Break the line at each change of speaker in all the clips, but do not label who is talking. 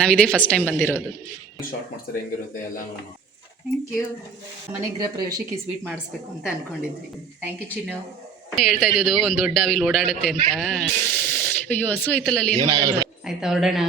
ನಾವಿದೇ first time ಬಂದಿರೋದು.
Short ಮಾಡ್ತಾರೆ ಹೆಂಗಿರುತ್ತೆ ಎಲ್ಲ
ಥ್ಯಾಂಕ್ ಯು ಮನೆ ಗೃಹ ಪ್ರವೇಶಕ್ಕೆ ಸ್ವೀಟ್ ಮಾಡಿಸ್ಬೇಕು ಅಂತ ಅನ್ಕೊಂಡಿದ್ವಿ. Thank you Chinnu.
ಹೇಳ್ತಾ ಇದ್ದು ಒಂದು ದೊಡ್ಡ ಅವಿಲ್ ಓಡಾಡುತ್ತೆ ಅಂತ. ಅಯ್ಯೋ ಹಸು ಐತಲ್ಲ ಅಲ್ಲಿ.
ಆಯ್ತಾ ಹೊರಡೋಣ?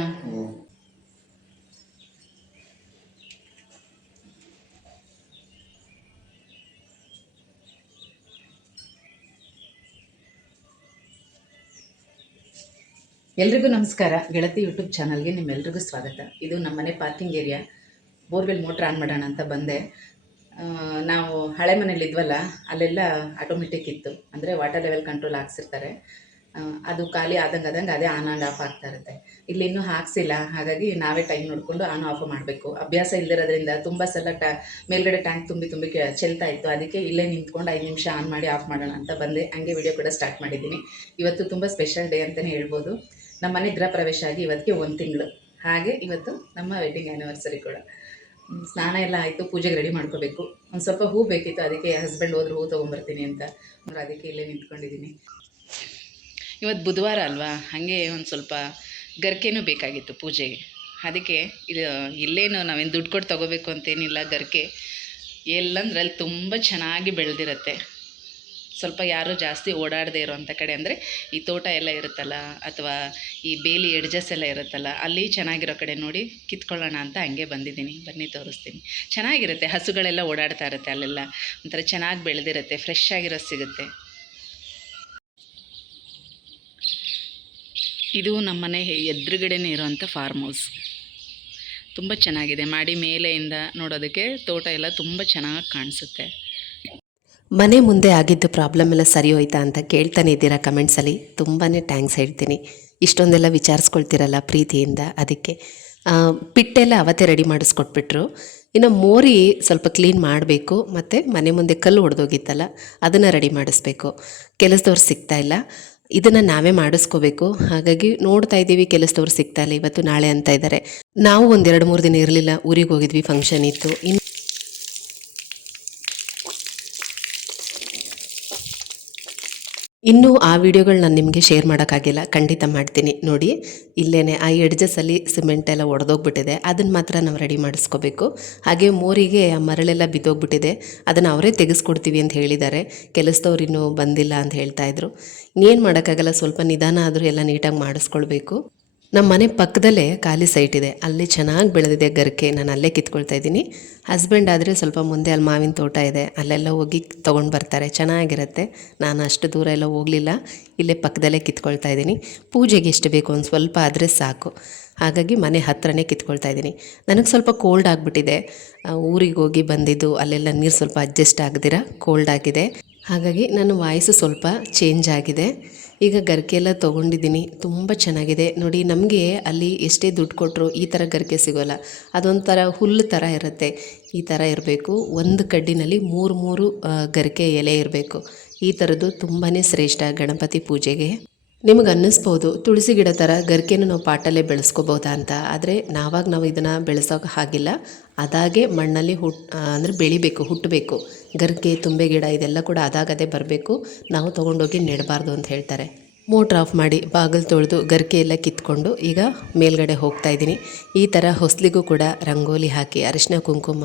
ಎಲ್ರಿಗೂ ನಮಸ್ಕಾರ. ಗೆಳತಿ ಯೂಟ್ಯೂಬ್ ಚಾನಲ್ಗೆ ನಿಮ್ಮೆಲ್ರಿಗೂ ಸ್ವಾಗತ. ಇದು ನಮ್ಮ ಮನೆ parking area borewell motor on ಮಾಡೋಣ ಅಂತ ಬಂದೆ. ನಾವು ಹಳೆ ಮನೇಲಿ ಇದ್ವಲ್ಲ, ಅಲ್ಲೆಲ್ಲ ಆಟೋಮೆಟಿಕ್ ಇತ್ತು. ಅಂದರೆ ವಾಟರ್ ಲೆವೆಲ್ ಕಂಟ್ರೋಲ್ ಹಾಕ್ಸಿರ್ತಾರೆ. ಅದು ಖಾಲಿ ಆದಂಗೆ ಆದಂಗೆ ಅದೇ ಆನ್ ಆ್ಯಂಡ್ ಆಫ್ ಆಗ್ತಾ ಇರುತ್ತೆ. ಇಲ್ಲಿ ಇನ್ನೂ ಹಾಕ್ಸಿಲ್ಲ. ಹಾಗಾಗಿ ನಾವೇ ಟೈಮ್ ನೋಡಿಕೊಂಡು ಆನ್ ಆಫ್ ಮಾಡಬೇಕು. ಅಭ್ಯಾಸ ಇಲ್ಲದಿರೋದ್ರಿಂದ ತುಂಬ ಸಲ ಟ್ಯಾ ಮೇಲ್ಗಡೆ ಟ್ಯಾಂಕ್ ತುಂಬಿ ತುಂಬಿ ಚೆಲ್ತಾ ಇತ್ತು. ಅದಕ್ಕೆ ಇಲ್ಲೇ ನಿಂತ್ಕೊಂಡು ಐದು ನಿಮಿಷ ಆನ್ ಮಾಡಿ ಆಫ್ ಮಾಡೋಣ ಅಂತ ಬಂದೆ. ಹಂಗೆ ವಿಡಿಯೋ ಕೂಡ ಸ್ಟಾರ್ಟ್ ಮಾಡಿದ್ದೀನಿ. ಇವತ್ತು ತುಂಬ ಸ್ಪೆಷಲ್ ಡೇ ಅಂತಲೇ ಹೇಳ್ಬೋದು. ನಮ್ಮ ಮನೆ ಪ್ರವೇಶ ಆಗಿ ಇವತ್ತಿಗೆ ಒಂದು ತಿಂಗಳು. ಹಾಗೆ ಇವತ್ತು ನಮ್ಮ ವೆಡ್ಡಿಂಗ್ ಆ್ಯನಿವರ್ಸರಿ ಕೂಡ. ಸ್ನಾನ ಎಲ್ಲ ಆಯಿತು, ಪೂಜೆಗೆ ರೆಡಿ ಮಾಡ್ಕೋಬೇಕು. ಒಂದು ಸ್ವಲ್ಪ ಹೂ ಬೇಕಿತ್ತು, ಅದಕ್ಕೆ ಹಸ್ಬೆಂಡ್ ಹೋದ್ರೆ ಹೂ ತೊಗೊಂಬರ್ತೀನಿ ಅಂತ. ಅಂದ್ರೆ ಅದಕ್ಕೆ ಇಲ್ಲೇ ನಿಂತ್ಕೊಂಡಿದ್ದೀನಿ.
ಇವತ್ತು ಬುಧವಾರ ಅಲ್ವಾ? ಹಾಗೆ ಒಂದು ಸ್ವಲ್ಪ ಗರ್ಕೆನೂ ಬೇಕಾಗಿತ್ತು ಪೂಜೆಗೆ. ಅದಕ್ಕೆ ಇದು, ಇಲ್ಲೇನು ನಾವೇನು ದುಡ್ಡು ಕೊಟ್ಟು ತೊಗೋಬೇಕು ಅಂತೇನಿಲ್ಲ ಗರ್ಕೆ. ಎಲ್ಲಂದ್ರೆ ಅಲ್ಲಿ ತುಂಬ ಚೆನ್ನಾಗಿ ಬೆಳೆದಿರತ್ತೆ. ಸ್ವಲ್ಪ ಯಾರೂ ಜಾಸ್ತಿ ಓಡಾಡದೇ ಇರೋವಂಥ ಕಡೆ ಅಂದರೆ ಈ ತೋಟ ಎಲ್ಲ ಇರುತ್ತಲ್ಲ ಅಥವಾ ಈ ಬೇಲಿ ಎಡ್ಜಸ್ ಎಲ್ಲ ಇರುತ್ತಲ್ಲ ಅಲ್ಲಿ ಚೆನ್ನಾಗಿರೋ ಕಡೆ ನೋಡಿ ಕಿತ್ಕೊಳ್ಳೋಣ ಅಂತ ಹಂಗೆ ಬಂದಿದ್ದೀನಿ. ಬನ್ನಿ ತೋರಿಸ್ತೀನಿ. ಚೆನ್ನಾಗಿರುತ್ತೆ, ಹಸುಗಳೆಲ್ಲ ಓಡಾಡ್ತಾ ಇರುತ್ತೆ ಅಲ್ಲೆಲ್ಲ. ಒಂಥರ ಚೆನ್ನಾಗಿ ಬೆಳೆದಿರುತ್ತೆ ಫ್ರೆಶ್ ಆಗಿರೋ ಸಿಗುತ್ತೆ. ಇದು ನಮ್ಮನೆ ಎದುರುಗಡೆನೇ ಇರೋವಂಥ ಫಾರ್ಮ್ ಹೌಸ್ ತುಂಬ ಚೆನ್ನಾಗಿದೆ. ಮಾಡಿ ಮೇಲೆಯಿಂದ ನೋಡೋದಕ್ಕೆ ತೋಟ ಎಲ್ಲ ತುಂಬ ಚೆನ್ನಾಗಿ ಕಾಣಿಸುತ್ತೆ.
ಮನೆ ಮುಂದೆ ಆಗಿದ್ದು ಪ್ರಾಬ್ಲಮ್ ಎಲ್ಲ ಸರಿ ಹೋಯ್ತಾ ಅಂತ ಕೇಳ್ತಾನೆ ಇದ್ದೀರಾ ಕಮೆಂಟ್ಸಲ್ಲಿ ತುಂಬಾ ಥ್ಯಾಂಕ್ಸ್ ಹೇಳ್ತೀನಿ. ಇಷ್ಟೊಂದೆಲ್ಲ ವಿಚಾರಿಸ್ಕೊಳ್ತೀರಲ್ಲ ಪ್ರೀತಿಯಿಂದ ಅದಕ್ಕೆ. ಪಿಟ್ಟೆಲ್ಲ ಅವತ್ತೇ ರೆಡಿ ಮಾಡಿಸ್ಕೊಟ್ಬಿಟ್ರು. ಇನ್ನು ಮೋರಿ ಸ್ವಲ್ಪ ಕ್ಲೀನ್ ಮಾಡಬೇಕು, ಮತ್ತು ಮನೆ ಮುಂದೆ ಕಲ್ಲು ಹೊಡೆದೋಗಿತ್ತಲ್ಲ ಅದನ್ನು ರೆಡಿ ಮಾಡಿಸ್ಬೇಕು. ಕೆಲಸದವ್ರು ಸಿಗ್ತಾ ಇಲ್ಲ. ಇದನ್ನು ನಾವೇ ಮಾಡಿಸ್ಕೋಬೇಕು. ಹಾಗಾಗಿ ನೋಡ್ತಾ ಇದ್ದೀವಿ ಕೆಲಸದವ್ರು ಸಿಗ್ತಾ ಇಲ್ಲ, ಇವತ್ತು ನಾಳೆ ಅಂತ ಇದ್ದಾರೆ ನಾವು ಒಂದೆರಡು ಮೂರು ದಿನ ಇರಲಿಲ್ಲ, ಊರಿಗೆ ಹೋಗಿದ್ವಿ ಫಂಕ್ಷನ್ ಇತ್ತು. ಇನ್ನು ಇನ್ನೂ ಆ ವಿಡಿಯೋಗಳು ನಾನು ನಿಮಗೆ ಶೇರ್ ಮಾಡೋಕ್ಕಾಗಿಲ್ಲ, ಖಂಡಿತ ಮಾಡ್ತೀನಿ. ನೋಡಿ ಇಲ್ಲೇ ಆ ಎಡ್ಜಸ್ಸಲ್ಲಿ ಸಿಮೆಂಟ್ ಎಲ್ಲ ಒಡೆದೋಗ್ಬಿಟ್ಟಿದೆ. ಅದನ್ನು ಮಾತ್ರ ನಾವು ರೆಡಿ ಮಾಡಿಸ್ಕೋಬೇಕು. ಹಾಗೆ ಮೋರಿಗೆ ಆ ಮರಳೆಲ್ಲ ಬಿದ್ದೋಗ್ಬಿಟ್ಟಿದೆ. ಅದನ್ನು ಅವರೇ ತೆಗೆಸ್ಕೊಡ್ತೀವಿ ಅಂತ ಹೇಳಿದ್ದಾರೆ. ಕೆಲಸದವ್ರು ಇನ್ನೂ ಬಂದಿಲ್ಲ ಅಂತ ಹೇಳ್ತಾ ಇದ್ರು. ಇನ್ನೇನು ಮಾಡೋಕ್ಕಾಗಲ್ಲ, ಸ್ವಲ್ಪ ನಿಧಾನ ಆದರೂ ಎಲ್ಲ ನೀಟಾಗಿ ಮಾಡಿಸ್ಕೊಳ್ಬೇಕು. ನಮ್ಮ ಮನೆ ಪಕ್ಕದಲ್ಲೇ ಖಾಲಿ ಸೈಟ್ ಇದೆ. ಅಲ್ಲಿ ಚೆನ್ನಾಗಿ ಬೆಳೆದಿದೆ ಗರಿಕೆ. ನಾನು ಅಲ್ಲೇ ಕಿತ್ಕೊಳ್ತಾ ಇದ್ದೀನಿ. ಹಸ್ಬೆಂಡ್ ಆದರೆ ಸ್ವಲ್ಪ ಮುಂದೆ ಅಲ್ಲಿ ಮಾವಿನ ತೋಟ ಇದೆ. ಅಲ್ಲೆಲ್ಲ ಹೋಗಿ ತೊಗೊಂಡು ಬರ್ತಾರೆ. ಚೆನ್ನಾಗಿರುತ್ತೆ. ನಾನು ಅಷ್ಟು ದೂರ ಎಲ್ಲ ಹೋಗಲಿಲ್ಲ. ಇಲ್ಲೇ ಪಕ್ಕದಲ್ಲೇ ಕಿತ್ಕೊಳ್ತಾ ಇದ್ದೀನಿ. ಪೂಜೆಗೆ ಎಷ್ಟು ಬೇಕು? ಒಂದು ಸ್ವಲ್ಪ ಆದರೆ ಸಾಕು. ಹಾಗಾಗಿ ಮನೆ ಹತ್ರನೇ ಕಿತ್ಕೊಳ್ತಾ ಇದ್ದೀನಿ. ನನಗೆ ಸ್ವಲ್ಪ ಕೋಲ್ಡ್ ಆಗಿಬಿಟ್ಟಿದೆ. ಊರಿಗೆ ಹೋಗಿ ಬಂದಿದ್ದು, ಅಲ್ಲೆಲ್ಲ ನೀರು ಸ್ವಲ್ಪ ಅಡ್ಜಸ್ಟ್ ಆಗದಿರ? ಕೋಲ್ಡ್ ಆಗಿದೆ. ಹಾಗಾಗಿ ನನ್ನ ವಾಯ್ಸು ಸ್ವಲ್ಪ ಚೇಂಜ್ ಆಗಿದೆ. ಈಗ ಗರಿಕೆ ಎಲ್ಲ ತೊಗೊಂಡಿದ್ದೀನಿ. ತುಂಬ ಚೆನ್ನಾಗಿದೆ. ನೋಡಿ, ನಮಗೆ ಅಲ್ಲಿ ಎಷ್ಟೇ ದುಡ್ಡು ಕೊಟ್ಟರು ಈ ಥರ ಗರಿಕೆ ಸಿಗೋಲ್ಲ. ಅದೊಂಥರ ಹುಲ್ಲು ಥರ ಇರುತ್ತೆ. ಈ ಥರ ಇರಬೇಕು. ಒಂದು ಕಡ್ಡಿನಲ್ಲಿ ಮೂರು ಮೂರು ಗರಿಕೆ ಎಲೆ ಇರಬೇಕು. ಈ ಥರದ್ದು ತುಂಬಾ ಶ್ರೇಷ್ಠ ಗಣಪತಿ ಪೂಜೆಗೆ. ನಿಮಗೆ ಅನ್ನಿಸ್ಬೋದು, ತುಳಸಿ ಗಿಡ ಥರ ಗರಿಕೆನ ನಾವು ಪಾಟಲ್ಲೇ ಬೆಳೆಸ್ಕೋಬೋದಾ ಅಂತ. ಆದರೆ ನಾವಾಗ ನಾವು ಇದನ್ನು ಬೆಳೆಸೋಕೆ ಹಾಗಿಲ್ಲ. ಅದಾಗೆ ಮಣ್ಣಲ್ಲಿ ಹುಟ್ ಅಂದರೆ ಬೆಳಿಬೇಕು ಹುಟ್ಟಬೇಕು ಗರಿಕೆ, ತುಂಬೆ ಗಿಡ ಇದೆಲ್ಲ ಕೂಡ ಅದಾಗದೇ ಬರಬೇಕು. ನಾವು ತೊಗೊಂಡೋಗಿ ನೆಡಬಾರ್ದು ಅಂತ ಹೇಳ್ತಾರೆ. ಮೋಟ್ರ್ ಆಫ್ ಮಾಡಿ ಬಾಗಿಲು ತೊಳೆದು ಗರ್ಕೆ ಎಲ್ಲ ಕಿತ್ಕೊಂಡು ಈಗ ಮೇಲ್ಗಡೆ ಹೋಗ್ತಾ ಇದ್ದೀನಿ. ಈ ಥರ ಹೊಸ್ಲಿಗೂ ಕೂಡ ರಂಗೋಲಿ ಹಾಕಿ, ಅರಿಶಿನ ಕುಂಕುಮ,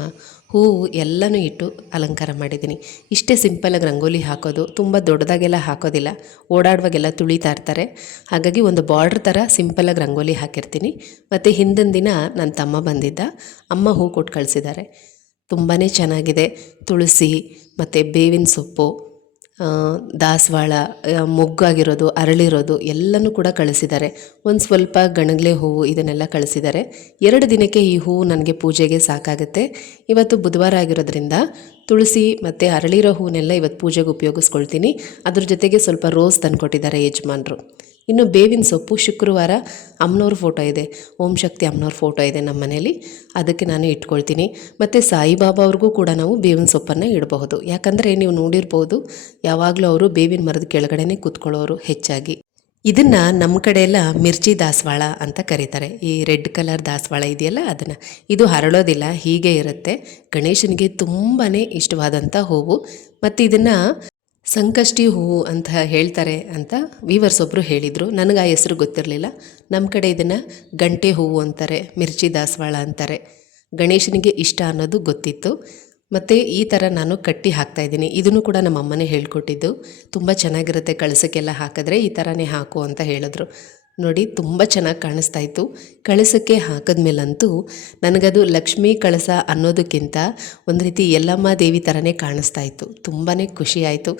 ಹೂವು ಎಲ್ಲನೂ ಇಟ್ಟು ಅಲಂಕಾರ ಮಾಡಿದ್ದೀನಿ. ಇಷ್ಟೇ ಸಿಂಪಲಾಗಿ ರಂಗೋಲಿ ಹಾಕೋದು, ತುಂಬ ದೊಡ್ಡದಾಗೆಲ್ಲ ಹಾಕೋದಿಲ್ಲ. ಓಡಾಡುವಾಗೆಲ್ಲ ತುಳಿತಾ ಇರ್ತಾರೆ. ಹಾಗಾಗಿ ಒಂದು ಬಾರ್ಡ್ರ್ ಥರ ಸಿಂಪಲಾಗಿ ರಂಗೋಲಿ ಹಾಕಿರ್ತೀನಿ. ಮತ್ತು ಹಿಂದಿನ ದಿನ ನನ್ನ ತಮ್ಮ ಬಂದಿದ್ದ, ಅಮ್ಮ ಹೂ ಕೊಟ್ಟು ಕಳಿಸಿದ್ದಾರೆ. ತುಂಬಾ ಚೆನ್ನಾಗಿದೆ. ತುಳಸಿ ಮತ್ತು ಬೇವಿನ ಸೊಪ್ಪು ದಾಸವಾಳ ಮೊಗ್ಗಾಗಿರೋದು ಅರಳಿರೋದು ಎಲ್ಲನೂ ಕೂಡ ಕಳಿಸಿದ್ದಾರೆ. ಒಂದು ಸ್ವಲ್ಪ ಗಣಗ್ಲೆ ಹೂವು ಇದನ್ನೆಲ್ಲ ಕಳಿಸಿದ್ದಾರೆ. ಎರಡು ದಿನಕ್ಕೆ ಈ ಹೂವು ನನಗೆ ಪೂಜೆಗೆ ಸಾಕಾಗುತ್ತೆ. ಇವತ್ತು ಬುಧವಾರ ಆಗಿರೋದ್ರಿಂದ ತುಳಸಿ ಮತ್ತು ಅರಳಿರೋ ಹೂವನ್ನೆಲ್ಲ ಇವತ್ತು ಪೂಜೆಗೆ ಉಪಯೋಗಿಸ್ಕೊಳ್ತೀನಿ. ಅದ್ರ ಜೊತೆಗೆ ಸ್ವಲ್ಪ ರೋಸ್ ತಂದುಕೊಟ್ಟಿದ್ದಾರೆ ಯಜಮಾನ್ರು. ಇನ್ನು ಬೇವಿನ ಸೊಪ್ಪು ಶುಕ್ರವಾರ ಅಮ್ಮನವ್ರ ಫೋಟೋ ಇದೆ. ಓಂ ಶಕ್ತಿ ಅಮ್ಮನವ್ರ ಫೋಟೋ ಇದೆ ನಮ್ಮ ಮನೇಲಿ ಅದಕ್ಕೆ ನಾನು ಇಟ್ಕೊಳ್ತೀನಿ. ಮತ್ತು ಸಾಯಿಬಾಬಾ ಅವ್ರಿಗೂ ಕೂಡ ನಾವು ಬೇವಿನ ಸೊಪ್ಪನ್ನು ಇಡಬಹುದು. ಯಾಕಂದರೆ ನೀವು ನೋಡಿರ್ಬೋದು, ಯಾವಾಗಲೂ ಅವರು ಬೇವಿನ ಮರದ ಕೆಳಗಡೆನೇ ಕೂತ್ಕೊಳ್ಳೋರು ಹೆಚ್ಚಾಗಿ. ಇದನ್ನು ನಮ್ಮ ಕಡೆಯೆಲ್ಲ ಮಿರ್ಚಿ ದಾಸವಾಳ ಅಂತ ಕರೀತಾರೆ. ಈ ರೆಡ್ ಕಲರ್ ದಾಸವಾಳ ಇದೆಯಲ್ಲ, ಅದನ್ನು. ಇದು ಹರಳೋದಿಲ್ಲ, ಹೀಗೆ ಇರುತ್ತೆ. ಗಣೇಶನಿಗೆ ತುಂಬಾ ಇಷ್ಟವಾದಂಥ ಹೂವು. ಮತ್ತು ಇದನ್ನು ಸಂಕಷ್ಟಿ ಹೂವು ಅಂತ ಹೇಳ್ತಾರೆ ಅಂತ ವೀವರ್ಸ್ ಒಬ್ಬರು ಹೇಳಿದರು. ನನಗೆ ಆ ಹೆಸರು ಗೊತ್ತಿರಲಿಲ್ಲ. ನಮ್ಮ ಕಡೆ ಇದನ್ನು ಗಂಟೆ ಹೂವು ಅಂತಾರೆ, ಮಿರ್ಚಿ ದಾಸವಾಳ ಅಂತಾರೆ. ಗಣೇಶನಿಗೆ ಇಷ್ಟ ಅನ್ನೋದು ಗೊತ್ತಿತ್ತು. ಮತ್ತು ಈ ಥರ ನಾನು ಕಟ್ಟಿ ಹಾಕ್ತಾಯಿದ್ದೀನಿ ಇದನ್ನು ಕೂಡ ನಮ್ಮ ಅಮ್ಮನೇ ಹೇಳ್ಕೊಟ್ಟಿದ್ದು. ತುಂಬ ಚೆನ್ನಾಗಿರುತ್ತೆ, ಕಳಸಕ್ಕೆಲ್ಲ ಹಾಕಿದ್ರೆ ಈ ಥರನೇ ಹಾಕು ಅಂತ ಹೇಳಿದ್ರು. ನೋಡಿ, ತುಂಬ ಚೆನ್ನಾಗಿ ಕಾಣಿಸ್ತಾ ಇತ್ತು. ಕಳಸಕ್ಕೆ ಹಾಕಿದ್ಮೇಲಂತೂ ನನಗದು ಲಕ್ಷ್ಮೀ ಕಳಸ ಅನ್ನೋದಕ್ಕಿಂತ ಒಂದು ರೀತಿ ಯಲ್ಲಮ್ಮ ದೇವಿ ಥರನೇ ಕಾಣಿಸ್ತಾ ಇತ್ತು. ತುಂಬಾ ಖುಷಿ ಆಯಿತು.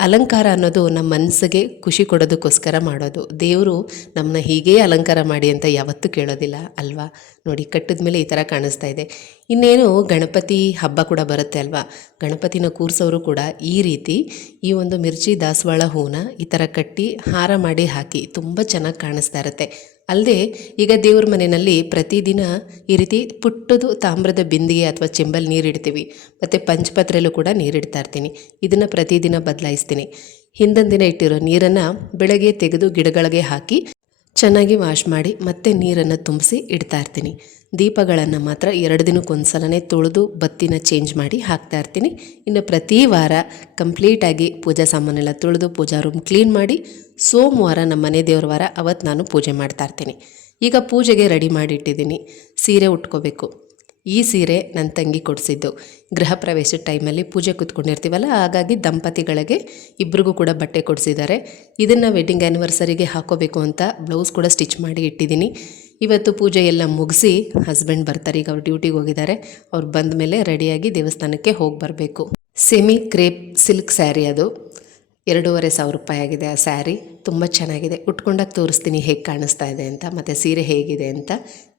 ಅಲಂಕಾರ ಅನ್ನೋದು ನಮ್ಮ ಮನಸ್ಸಿಗೆ ಖುಷಿ ಕೊಡೋದಕ್ಕೋಸ್ಕರ ಮಾಡೋದು. ದೇವರು ನಮ್ಮನ್ನ ಹೀಗೇ ಅಲಂಕಾರ ಮಾಡಿ ಅಂತ ಯಾವತ್ತೂ ಕೇಳೋದಿಲ್ಲ, ಅಲ್ವಾ? ನೋಡಿ ಕಟ್ಟಿದ ಮೇಲೆ ಈ ಥರ ಕಾಣಿಸ್ತಾ ಇದೆ. ಇನ್ನೇನು ಗಣಪತಿ ಹಬ್ಬ ಕೂಡ ಬರುತ್ತೆ ಅಲ್ವಾ? ಗಣಪತಿನ ಕೂರಿಸೋರು ಕೂಡ ಈ ರೀತಿ ಈ ಒಂದು ಮಿರ್ಚಿ ದಾಸವಾಳ ಹೂನ ಈ ಥರ ಕಟ್ಟಿ ಹಾರ ಮಾಡಿ ಹಾಕಿ ತುಂಬ ಚೆನ್ನಾಗಿ ಕಾಣಿಸ್ತಾ ಇರುತ್ತೆ. ಅಲ್ಲದೆ ಈಗ ದೇವ್ರ ಮನೆಯಲ್ಲಿ ಪ್ರತಿದಿನ ಈ ರೀತಿ ಪುಟ್ಟದು ತಾಮ್ರದ ಬಿಂದಿಗೆ ಅಥವಾ ಚೆಂಬಲ್ ನೀರಿಡ್ತೀವಿ. ಮತ್ತು ಪಂಚಪತ್ರೆಯಲ್ಲೂ ಕೂಡ ನೀರಿಡ್ತಾ ಇರ್ತೀನಿ. ಇದನ್ನು ಪ್ರತಿದಿನ ಬದಲಾಯಿಸ್ತೀನಿ. ಹಿಂದಿನ ದಿನ ಇಟ್ಟಿರೋ ನೀರನ್ನು ಬೆಳಗ್ಗೆ ತೆಗೆದು ಗಿಡಗಳಿಗೆ ಹಾಕಿ ಚೆನ್ನಾಗಿ ವಾಶ್ ಮಾಡಿ ಮತ್ತೆ ನೀರನ್ನು ತುಂಬಿಸಿ ಇಡ್ತಾ ಇರ್ತೀನಿ. ದೀಪಗಳನ್ನು ಮಾತ್ರ ಎರಡು ದಿನಕ್ಕೊಂದ್ಸಲನೇ ತೊಳೆದು ಬತ್ತಿನ ಚೇಂಜ್ ಮಾಡಿ ಹಾಕ್ತಾ ಇರ್ತೀನಿ. ಇನ್ನು ಪ್ರತಿ ವಾರ ಕಂಪ್ಲೀಟಾಗಿ ಪೂಜಾ ಸಾಮಾನೆಲ್ಲ ತೊಳೆದು ಪೂಜಾ ರೂಮ್ ಕ್ಲೀನ್ ಮಾಡಿ ಸೋಮವಾರ ನಮ್ಮ ಮನೆ ದೇವ್ರ ವಾರ ಅವತ್ತು ನಾನು ಪೂಜೆ ಮಾಡ್ತಾ ಇರ್ತೀನಿ. ಈಗ ಪೂಜೆಗೆ ರೆಡಿ ಮಾಡಿ ಇಟ್ಟಿದ್ದೀನಿ. ಸೀರೆ ಉಟ್ಕೋಬೇಕು. ಈ ಸೀರೆ ನನ್ನ ತಂಗಿ ಕೊಡಿಸಿದ್ದು. ಗೃಹ ಪ್ರವೇಶದ ಟೈಮಲ್ಲಿ ಪೂಜೆ ಕೂತ್ಕೊಂಡಿರ್ತೀವಲ್ಲ, ಹಾಗಾಗಿ ದಂಪತಿಗಳಿಗೆ ಇಬ್ಬರಿಗೂ ಕೂಡ ಬಟ್ಟೆ ಕೊಡಿಸಿದ್ದಾರೆ. ಇದನ್ನು ವೆಡ್ಡಿಂಗ್ ಆ್ಯನಿವರ್ಸರಿಗೆ ಹಾಕೋಬೇಕು ಅಂತ ಬ್ಲೌಸ್ ಕೂಡ ಸ್ಟಿಚ್ ಮಾಡಿ ಇಟ್ಟಿದ್ದೀನಿ. ಇವತ್ತು ಪೂಜೆ ಎಲ್ಲ ಮುಗಿಸಿ ಹಸ್ಬೆಂಡ್ ಬರ್ತಾರೆ, ಈಗ ಅವ್ರು ಡ್ಯೂಟಿಗೆ ಹೋಗಿದ್ದಾರೆ. ಅವ್ರು ಬಂದ ಮೇಲೆ ರೆಡಿಯಾಗಿ ದೇವಸ್ಥಾನಕ್ಕೆ ಹೋಗಿ ಬರಬೇಕು. ಸೆಮಿ ಕ್ರೇಪ್ ಸಿಲ್ಕ್ ಸ್ಯಾರಿ ಅದು. ಎರಡೂವರೆ ಸಾವಿರ ರೂಪಾಯಿ ಆಗಿದೆ ಆ ಸ್ಯಾರಿ. ತುಂಬ ಚೆನ್ನಾಗಿದೆ. ಉಟ್ಕೊಂಡಾಗ ತೋರಿಸ್ತೀನಿ ಹೇಗೆ ಕಾಣಿಸ್ತಾ ಇದೆ ಅಂತ, ಮತ್ತು ಸೀರೆ ಹೇಗಿದೆ ಅಂತ.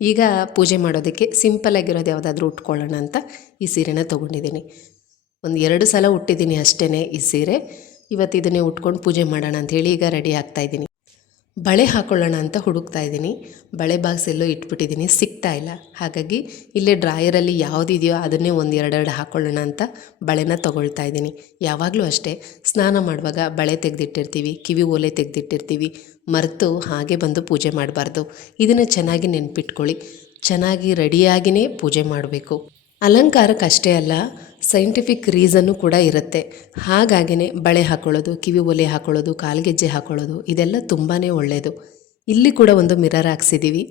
ಈಗ ಪೂಜೆ ಮಾಡೋದಕ್ಕೆ ಸಿಂಪಲ್ ಆಗಿರೋದು ಯಾವುದಾದ್ರೂ ಉಟ್ಕೊಳ್ಳೋಣ ಅಂತ ಈ ಸೀರೆನ ತೊಗೊಂಡಿದ್ದೀನಿ. ಒಂದು ಎರಡು ಸಲ ಉಟ್ಟಿದ್ದೀನಿ ಅಷ್ಟೇ ಈ ಸೀರೆ. ಇವತ್ತು ಇದನ್ನೇ ಉಟ್ಕೊಂಡು ಪೂಜೆ ಮಾಡೋಣ ಹೇಳಿ ಈಗ ರೆಡಿ ಆಗ್ತಾಯಿದ್ದೀನಿ ಬಳೆ ಹಾಕೊಳ್ಳೋಣ ಅಂತ ಹುಡುಕ್ತಾ ಇದ್ದೀನಿ. ಬಳೆ ಬಾಕ್ಸ್ ಎಲ್ಲೋ ಇಟ್ಬಿಟ್ಟಿದ್ದೀನಿ. ಸಿಗ್ತಾ ಇಲ್ಲ. ಹಾಗಾಗಿ ಇಲ್ಲೇ ಡ್ರಾಯರಲ್ಲಿ ಯಾವುದಿದೆಯೋ ಅದನ್ನೇ ಒಂದು ಎರಡೆರಡು ಹಾಕೊಳ್ಳೋಣ ಅಂತ ಬಳೆನ ತೊಗೊಳ್ತಾ ಇದ್ದೀನಿ. ಯಾವಾಗಲೂ ಅಷ್ಟೇ, ಸ್ನಾನ ಮಾಡುವಾಗ ಬಳೆ ತೆಗೆದಿಟ್ಟಿರ್ತೀವಿ, ಕಿವಿ ಓಲೆ ತೆಗೆದಿಟ್ಟಿರ್ತೀವಿ, ಮರೆತು ಹಾಗೆ ಬಂದು ಪೂಜೆ ಮಾಡಬಾರ್ದು. ಇದನ್ನು ಚೆನ್ನಾಗಿ ನೆನ್ಪಿಟ್ಕೊಳ್ಳಿ. ಚೆನ್ನಾಗಿ ರೆಡಿಯಾಗಿಯೇ ಪೂಜೆ ಮಾಡಬೇಕು. ಅಲಂಕಾರಕ್ಕಷ್ಟೇ ಅಲ್ಲ ಸೈಂಟಿಫಿಕ್ ರೀಸನ್ನು ಕೂಡ ಇರುತ್ತೆ. ಹಾಗಾಗಿನೇ ಬಳೆ ಹಾಕೊಳ್ಳೋದು, ಕಿವಿ ಒಲೆ ಹಾಕೊಳ್ಳೋದು, ಕಾಲ್ಗೆಜ್ಜೆ ಹಾಕೊಳ್ಳೋದು, ಇದೆಲ್ಲ ತುಂಬಾ ಒಳ್ಳೆಯದು ಇಲ್ಲಿ ಕೂಡ ಒಂದು ಮಿರರ್ ಹಾಕ್ಸಿದ್ದೀವಿ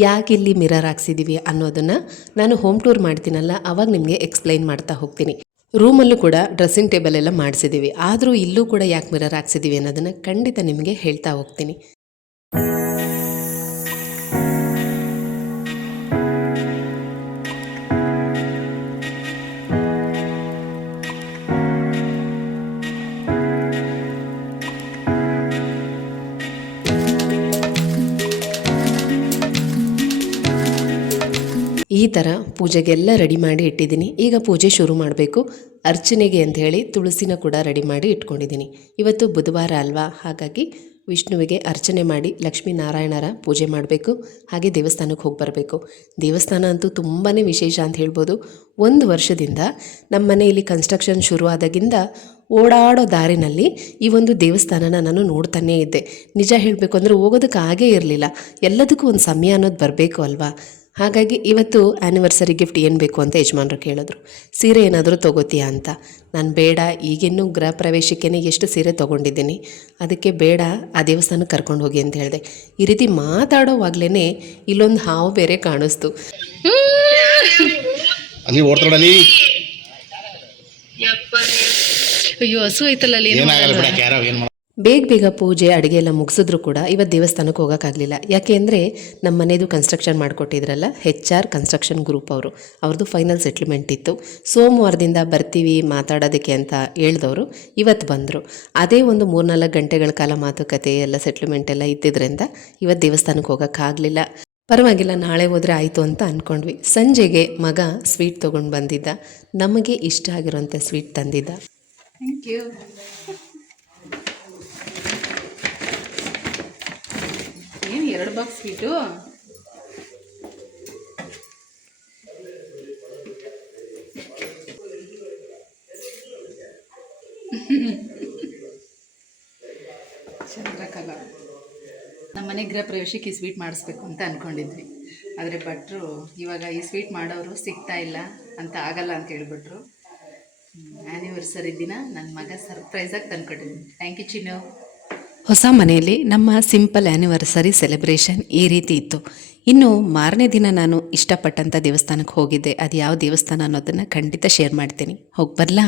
ಯಾಕೆ ಇಲ್ಲಿ ಮಿರರ್ ಹಾಕ್ಸಿದ್ದೀವಿ ಅನ್ನೋದನ್ನು ನಾನು ಹೋಮ್ ಟೂರ್ ಮಾಡ್ತೀನಲ್ಲ, ಅವಾಗ ನಿಮಗೆ ಎಕ್ಸ್ಪ್ಲೈನ್ ಮಾಡ್ತಾ ಹೋಗ್ತೀನಿ. ರೂಮಲ್ಲೂ ಕೂಡ ಡ್ರೆಸ್ಸಿಂಗ್ ಟೇಬಲ್ ಎಲ್ಲ ಮಾಡಿಸಿದ್ದೀವಿ ಆದರೂ ಇಲ್ಲೂ ಕೂಡ ಯಾಕೆ ಮಿರರ್ ಹಾಕ್ಸಿದ್ದೀವಿ ಅನ್ನೋದನ್ನು ಖಂಡಿತ ನಿಮಗೆ ಹೇಳ್ತಾ ಹೋಗ್ತೀನಿ. ಈ ಥರ ಪೂಜೆಗೆಲ್ಲ ರೆಡಿ ಮಾಡಿ ಇಟ್ಟಿದ್ದೀನಿ. ಈಗ ಪೂಜೆ ಶುರು ಮಾಡಬೇಕು. ಅರ್ಚನೆಗೆ ಅಂತ ಹೇಳಿ ತುಳಸಿನ ಕೂಡ ರೆಡಿ ಮಾಡಿ ಇಟ್ಕೊಂಡಿದ್ದೀನಿ. ಇವತ್ತು ಬುಧವಾರ ಅಲ್ವಾ? ಹಾಗಾಗಿ ವಿಷ್ಣುವಿಗೆ ಅರ್ಚನೆ ಮಾಡಿ ಲಕ್ಷ್ಮೀನಾರಾಯಣರ ಪೂಜೆ ಮಾಡಬೇಕು. ಹಾಗೆ ದೇವಸ್ಥಾನಕ್ಕೆ ಹೋಗಿ ಬರಬೇಕು. ದೇವಸ್ಥಾನ ಅಂತೂ ತುಂಬಾ ವಿಶೇಷ ಅಂತ ಹೇಳ್ಬೋದು. ಒಂದು ವರ್ಷದಿಂದ ನಮ್ಮ ಮನೆಯಲ್ಲಿ ಕನ್ಸ್ಟ್ರಕ್ಷನ್ ಶುರುವಾದಾಗಿಂದ ಓಡಾಡೋ ದಾರಿನಲ್ಲಿ ಈ ಒಂದು ದೇವಸ್ಥಾನನ ನಾನು ನೋಡ್ತಾನೇ ಇದ್ದೆ. ನಿಜ ಹೇಳಬೇಕು ಅಂದರೆ ಹೋಗೋದಕ್ಕೆ ಆಗೇ ಇರಲಿಲ್ಲ. ಎಲ್ಲದಕ್ಕೂ ಒಂದು ಸಮಯ ಅನ್ನೋದು ಬರಬೇಕು ಅಲ್ವಾ? ಹಾಗಾಗಿ ಇವತ್ತು ಆ್ಯನಿವರ್ಸರಿ ಗಿಫ್ಟ್ ಏನು ಬೇಕು ಅಂತ ಯಜಮಾನರು ಕೇಳಿದ್ರು. ಸೀರೆ ಏನಾದರೂ ತೊಗೋತೀಯಾ ಅಂತ. ನಾನು ಬೇಡ ಈಗಿನ್ನೂ ಗೃಹ ಪ್ರವೇಶಕ್ಕೇ ಎಷ್ಟು ಸೀರೆ ತೊಗೊಂಡಿದ್ದೀನಿ. ಅದಕ್ಕೆ ಬೇಡ ಆ ದೇವಸ್ಥಾನಕ್ಕೆ ಕರ್ಕೊಂಡು ಹೋಗಿ ಅಂತ ಹೇಳಿದೆ. ಈ ರೀತಿ ಮಾತಾಡೋವಾಗ್ಲೇ ಇಲ್ಲೊಂದು ಹಾವು ಬೇರೆ ಕಾಣಿಸ್ತು.
ಅಯ್ಯೋ ಹಸು ಐತಲ್ಲ
ಬೇಗ ಬೇಗ ಪೂಜೆ, ಅಡುಗೆ ಎಲ್ಲ ಮುಗಿಸಿದ್ರು ಕೂಡ ಇವತ್ತು ದೇವಸ್ಥಾನಕ್ಕೆ ಹೋಗೋಕ್ಕಾಗಲಿಲ್ಲ. ಯಾಕೆ ಅಂದರೆ ನಮ್ಮ ಮನೆಯದು ಕನ್ಸ್ಟ್ರಕ್ಷನ್ ಮಾಡಿಕೊಟ್ಟಿದ್ರಲ್ಲ ಹೆಚ್ ಆರ್ ಕನ್ಸ್ಟ್ರಕ್ಷನ್ ಗ್ರೂಪ್ ಅವರು. ಅವ್ರದ್ದು ಫೈನಲ್ ಸೆಟ್ಲ್ಮೆಂಟ್ ಇತ್ತು. ಸೋಮವಾರದಿಂದ ಬರ್ತೀವಿ ಮಾತಾಡೋದಕ್ಕೆ ಅಂತ ಹೇಳ್ದವರು ಇವತ್ತು ಬಂದರು. ಅದೇ ಒಂದು ಮೂರ್ನಾಲ್ಕು ಗಂಟೆಗಳ ಕಾಲ ಮಾತುಕತೆ ಎಲ್ಲ ಸೆಟ್ಲ್ಮೆಂಟ್ ಎಲ್ಲ ಇದ್ದಿದ್ದರಿಂದ ಇವತ್ತು ದೇವಸ್ಥಾನಕ್ಕೆ ಹೋಗೋಕ್ಕಾಗಲಿಲ್ಲ. ಪರವಾಗಿಲ್ಲ, ನಾಳೆ ಹೋದರೆ ಆಯಿತು ಅಂತ ಅಂದ್ಕೊಂಡ್ವಿ ಸಂಜೆಗೆ ಮಗ ಸ್ವೀಟ್ ತೊಗೊಂಡು ಬಂದಿದ್ದ. ನಮಗೆ ಇಷ್ಟ ಆಗಿರೋಂಥ ಸ್ವೀಟ್ ತಂದಿದ್ದ.
ಥ್ಯಾಂಕ್ ಯು ಏನು ಎರಡು ಬಾಕ್ಸ್ ಸ್ವೀಟು ಚಂದ್ರಕಲಾ. ನಮ್ಮ ಮನೆ ಪ್ರವೇಶಕ್ಕೆ ಈ ಸ್ವೀಟ್ ಮಾಡಿಸ್ಬೇಕು ಅಂತ ಅಂದ್ಕೊಂಡಿದ್ವಿ ಆದರೆ ಭಟ್ರು, ಇವಾಗ ಈ ಸ್ವೀಟ್ ಮಾಡೋರು ಸಿಗ್ತಾ ಇಲ್ಲ ಅಂತ ಆಗಲ್ಲ ಅಂತ ಹೇಳ್ಬಿಟ್ರು. ಆ್ಯನಿವರ್ಸರಿ ದಿನ ನನ್ನ ಮಗ ಸರ್ಪ್ರೈಸಾಗಿ ತಂದ್ಕೊಟ್ಟಿದ್ದೀನಿ ಥ್ಯಾಂಕ್ ಯು ಚಿನ್ನು.
ಹೊಸ ಮನೆಯಲ್ಲಿ ನಮ್ಮ ಸಿಂಪಲ್ ಆ್ಯನಿವರ್ಸರಿ ಸೆಲೆಬ್ರೇಷನ್ ಈ ರೀತಿ ಇತ್ತು. ಇನ್ನು ಮಾರನೇ ದಿನ ನಾನು ಇಷ್ಟಪಟ್ಟಂಥ ದೇವಸ್ಥಾನಕ್ಕೆ ಹೋಗಿದ್ದೆ. ಅದು ಯಾವ ದೇವಸ್ಥಾನ ಅನ್ನೋದನ್ನು ಖಂಡಿತ ಶೇರ್ ಮಾಡ್ತೀನಿ. ಹೋಗಿ ಬರಲಾ?